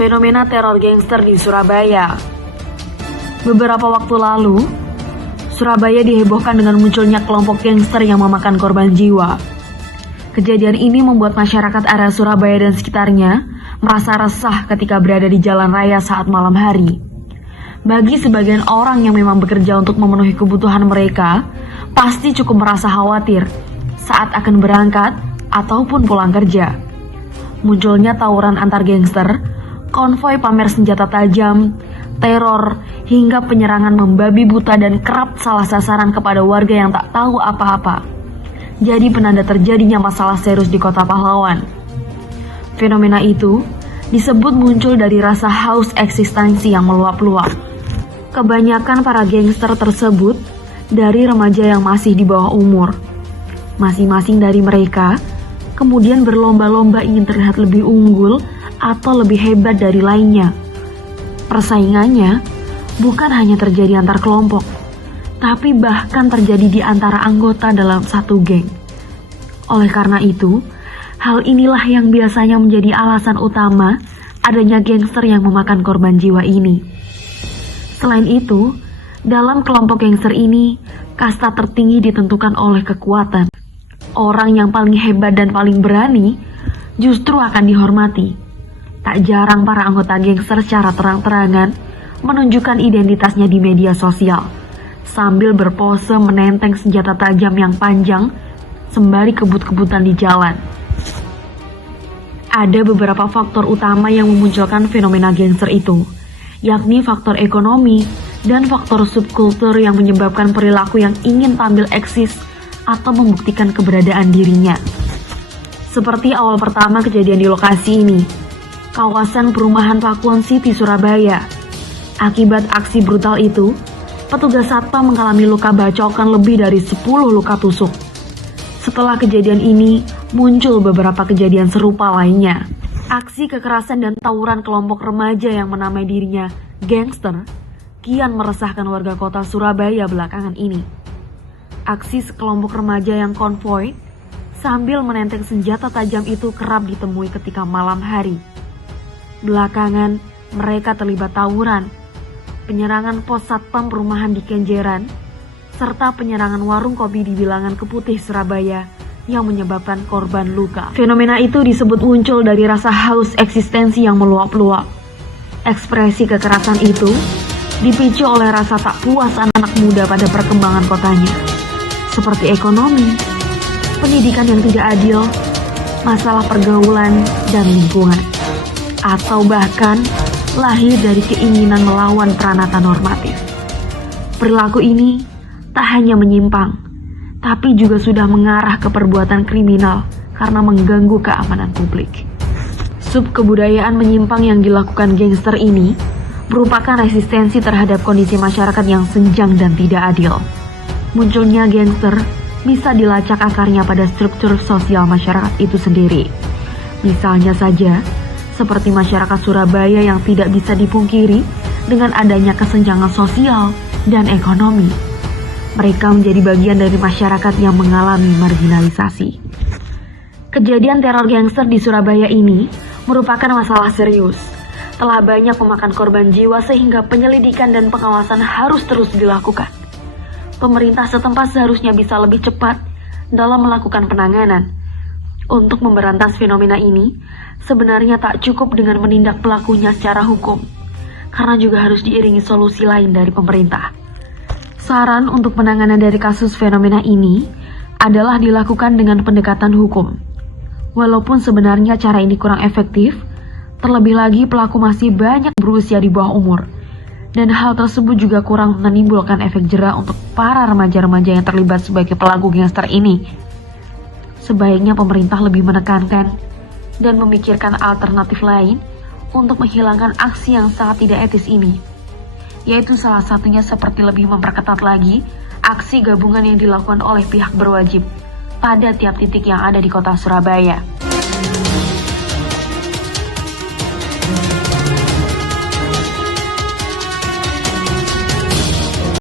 fenomena teror gangster di Surabaya. Beberapa waktu lalu, Surabaya dihebohkan dengan munculnya kelompok gangster yang memakan korban jiwa. Kejadian ini membuat masyarakat area Surabaya dan sekitarnya merasa resah ketika berada di jalan raya saat malam hari. Bagi sebagian orang yang memang bekerja untuk memenuhi kebutuhan mereka, pasti cukup merasa khawatir saat akan berangkat ataupun pulang kerja. Munculnya tawuran antar gangster, konvoi pamer senjata tajam, teror, hingga penyerangan membabi buta dan kerap salah sasaran kepada warga yang tak tahu apa-apa. Jadi penanda terjadinya masalah serius di Kota Pahlawan. Fenomena itu disebut muncul dari rasa haus eksistensi yang meluap-luap. Kebanyakan para gangster tersebut dari remaja yang masih di bawah umur. Masing-masing dari mereka kemudian berlomba-lomba ingin terlihat lebih unggul atau lebih hebat dari lainnya. Persaingannya bukan hanya terjadi antar kelompok, tapi bahkan terjadi di antara anggota dalam satu geng. Oleh karena itu, hal inilah yang biasanya menjadi alasan utama adanya gangster yang memakan korban jiwa ini. Selain itu, dalam kelompok gangster ini, kasta tertinggi ditentukan oleh kekuatan. Orang yang paling hebat dan paling berani justru akan dihormati. Tak jarang para anggota gangster secara terang-terangan menunjukkan identitasnya di media sosial, sambil berpose menenteng senjata tajam yang panjang sembari kebut-kebutan di jalan. Ada beberapa faktor utama yang memunculkan fenomena gangster itu, yakni faktor ekonomi dan faktor subkultur yang menyebabkan perilaku yang ingin tampil eksis atau membuktikan keberadaan dirinya. Seperti awal pertama kejadian di lokasi ini, kawasan perumahan Pakuan City, Surabaya. Akibat aksi brutal itu, petugas satpam mengalami luka bacokan lebih dari 10 luka tusuk. Setelah kejadian ini, muncul beberapa kejadian serupa lainnya. Aksi kekerasan dan tawuran kelompok remaja yang menamai dirinya gangster kian meresahkan warga kota Surabaya belakangan ini. Aksi sekelompok remaja yang konvoi sambil menenteng senjata tajam itu kerap ditemui ketika malam hari. Belakangan, mereka terlibat tawuran, penyerangan pos satpam perumahan di Kenjeran, serta penyerangan warung kopi di Bilangan Keputih, Surabaya yang menyebabkan korban luka. Fenomena itu disebut muncul dari rasa haus eksistensi yang meluap-luap. Ekspresi kekerasan itu dipicu oleh rasa tak puas anak-anak muda pada perkembangan kotanya, seperti ekonomi, pendidikan yang tidak adil, masalah pergaulan dan lingkungan, atau bahkan lahir dari keinginan melawan pranata normatif. Perilaku ini tak hanya menyimpang, tapi juga sudah mengarah ke perbuatan kriminal karena mengganggu keamanan publik. Subkebudayaan menyimpang yang dilakukan gangster ini merupakan resistensi terhadap kondisi masyarakat yang senjang dan tidak adil. Munculnya gangster bisa dilacak akarnya pada struktur sosial masyarakat itu sendiri. Misalnya saja, seperti masyarakat Surabaya yang tidak bisa dipungkiri dengan adanya kesenjangan sosial dan ekonomi. Mereka menjadi bagian dari masyarakat yang mengalami marginalisasi. Kejadian teror gangster di Surabaya ini merupakan masalah serius. Telah banyak memakan korban jiwa sehingga penyelidikan dan pengawasan harus terus dilakukan. Pemerintah setempat seharusnya bisa lebih cepat dalam melakukan penanganan. Untuk memberantas fenomena ini, sebenarnya tak cukup dengan menindak pelakunya secara hukum, karena juga harus diiringi solusi lain dari pemerintah. Saran untuk penanganan dari kasus fenomena ini adalah dilakukan dengan pendekatan hukum. Walaupun sebenarnya cara ini kurang efektif, terlebih lagi pelaku masih banyak berusia di bawah umur, dan hal tersebut juga kurang menimbulkan efek jera untuk para remaja-remaja yang terlibat sebagai pelaku gangster ini. Sebaiknya pemerintah lebih menekankan dan memikirkan alternatif lain untuk menghilangkan aksi yang sangat tidak etis ini, yaitu salah satunya seperti lebih memperketat lagi aksi gabungan yang dilakukan oleh pihak berwajib pada tiap titik yang ada di kota Surabaya.